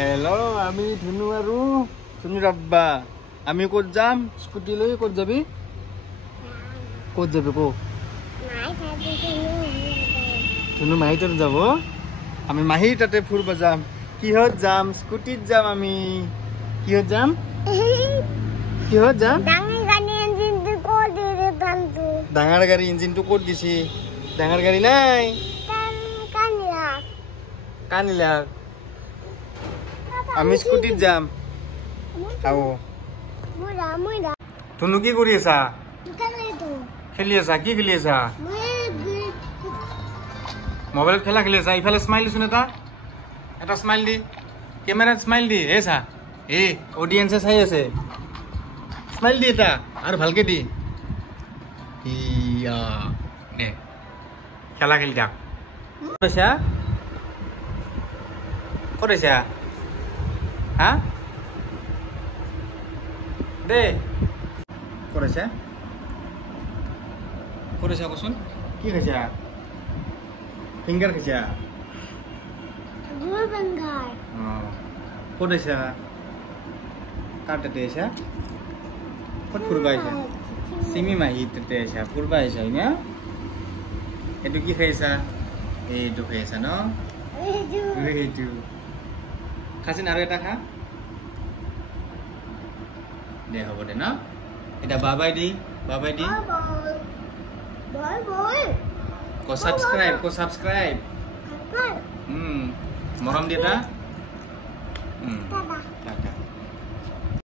hello আমি ধুনু আৰু ধুনুৰ আব্বা আমি ক'ত যাম স্কুটি লৈ ক'ত যাবি কো ধুনু মাহিতৰ যাব আমি মাহিৰ তাতে ফুৰব যাম কিহত যাম স্কুটিত যাম আমি কিহত যাম ডাঙৰ গাড়ী ইঞ্জিনটো ক'ত দিছি ডাঙৰ গাড়ী নাই কানিলা আমি স্কুটিত যাম আও তুমি কি কৰি আছা খেলি আছা কি খেলি আছা মোবাইলত খেলা খেলি আছা ইফালে স্মাইল দিছোন এটা স্মাইল দি কেমেৰাত স্মাইল দি এ চা এ অডিয়েন্সে চাই আছে স্মাইল দি এটা আৰু ভালকে দি ইয়া নে খেলা খেলি থাক পইচা কৰেছা হা দে কৰেছা কচোন কি খাইছা ফিংগাৰ খাইছা ক'ত আছা কাৰ তাতে আছা ক'ত ফুৰিব আহিছা চিমি মাহী তাতে আছা ফুৰিব আহিছা না এইটো কি খাইছা এইটো খাইছা ন এইটো খাইছে আৰু এটা খা দে হ'ব দে ন এটা বাবাই দি को सब्सक्राइब मरम दिया था